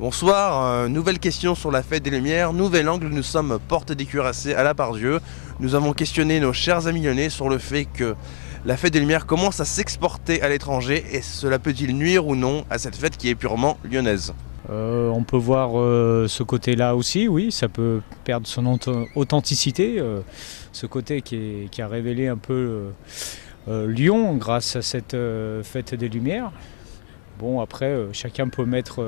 Bonsoir, nouvelle question sur la fête des Lumières, nouvel angle, nous sommes porte des Cuirassés à la Part-Dieu. Nous avons questionné nos chers amis lyonnais sur le fait que la fête des Lumières commence à s'exporter à l'étranger et cela peut-il nuire ou non à cette fête qui est purement lyonnaise? On peut voir ce côté-là aussi, oui, ça peut perdre son authenticité, ce côté qui a révélé un peu Lyon grâce à cette fête des Lumières. Bon, après, chacun peut mettre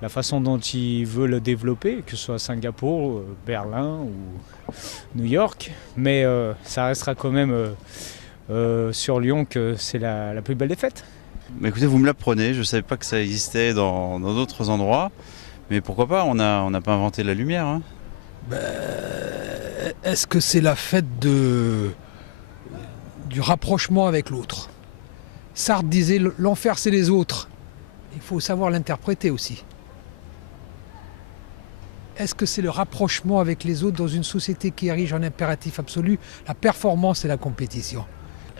la façon dont il veut le développer, que ce soit Singapour, Berlin ou New York, mais ça restera quand même sur Lyon que c'est la plus belle des fêtes. Mais écoutez, vous me l'apprenez, je ne savais pas que ça existait dans d'autres endroits, mais pourquoi pas, on n'a pas inventé la lumière. Hein. Est-ce que c'est la fête du rapprochement avec l'autre? Sartre disait l'enfer c'est les autres. Il faut savoir l'interpréter aussi. Est-ce que c'est le rapprochement avec les autres dans une société qui érige en impératif absolu la performance et la compétition?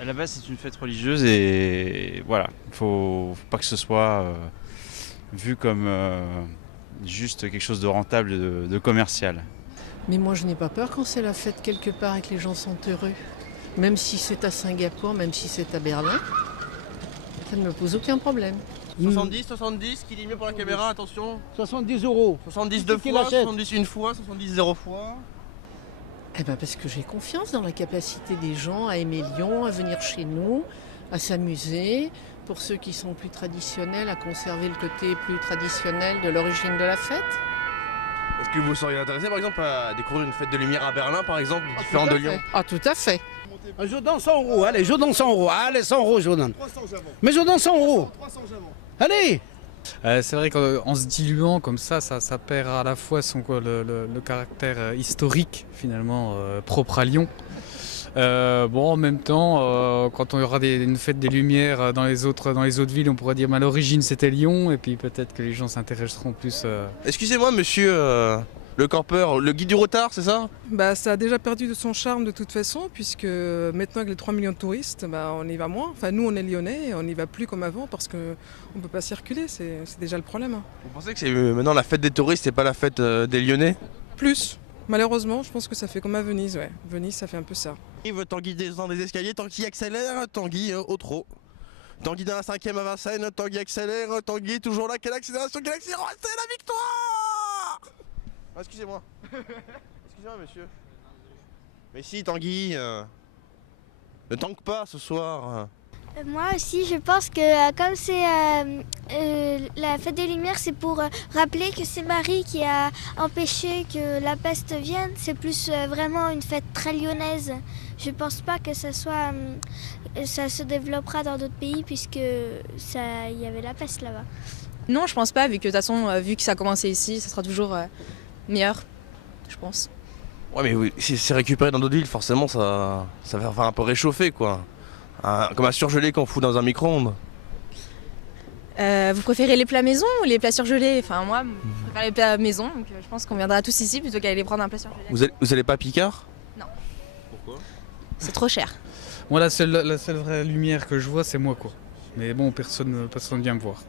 À la base, c'est une fête religieuse et voilà, faut pas que ce soit vu comme juste quelque chose de rentable, de commercial. Mais moi, je n'ai pas peur quand c'est la fête quelque part et que les gens sont heureux. Même si c'est à Singapour, même si c'est à Berlin, ça ne me pose aucun problème. 70, qui dit mieux pour la caméra, attention. 70 €. 70 deux fois, 70 une fois, 70 zéro fois. Eh ben parce que j'ai confiance dans la capacité des gens à aimer Lyon, à venir chez nous, à s'amuser. Pour ceux qui sont plus traditionnels, à conserver le côté plus traditionnel de l'origine de la fête. Est-ce que vous seriez intéressé par exemple à découvrir une fête de lumière à Berlin par exemple, différente de Lyon? Ah tout à fait. Je donne 100 €, allez, je donne 100 €. Allez, 100 € je vous donne. Mais je donne 100 €. Allez. C'est vrai qu'en se diluant comme ça perd à la fois le caractère historique finalement propre à Lyon. En même temps, quand on y aura une fête des Lumières dans les autres villes, on pourra dire à l'origine c'était Lyon, et puis peut-être que les gens s'intéresseront plus. Excusez-moi monsieur le campeur, le guide du retard, c'est ça? Ça a déjà perdu de son charme de toute façon, puisque maintenant avec les 3 millions de touristes, on y va moins. Enfin nous on est lyonnais, on n'y va plus comme avant parce qu'on ne peut pas circuler, c'est déjà le problème. Vous pensez que c'est maintenant la fête des touristes et pas la fête des Lyonnais? Plus, malheureusement, je pense que ça fait comme à Venise, ouais. Venise ça fait un peu ça. Tanguy descend des escaliers, Tanguy accélère, Tanguy au trot. Tanguy dans la 5e à Vincennes, Tanguy accélère, Tanguy toujours là, quelle accélération, c'est la victoire! Ah, excusez-moi. Excusez-moi monsieur. Mais si Tanguy, ne tangue pas ce soir. Moi aussi, je pense que comme c'est la fête des Lumières, c'est pour rappeler que c'est Marie qui a empêché que la peste vienne. C'est plus vraiment une fête très lyonnaise. Je pense pas que ça se développera dans d'autres pays puisque il y avait la peste là-bas. Non, je pense pas, vu que de toute façon, vu que ça a commencé ici, ça sera toujours meilleur, je pense. Ouais mais oui, si c'est récupéré dans d'autres villes, forcément ça va faire un peu réchauffer quoi. Comme un surgelé qu'on fout dans un micro-ondes. Vous préférez les plats maison ou les plats surgelés? Enfin moi, je préfère les plats maison, donc je pense qu'on viendra tous ici plutôt qu'à aller prendre un plat surgelé. Vous allez pas à Picard? Non. Pourquoi? C'est trop cher. Moi la seule vraie lumière que je vois c'est moi quoi. Mais bon, personne vient me voir.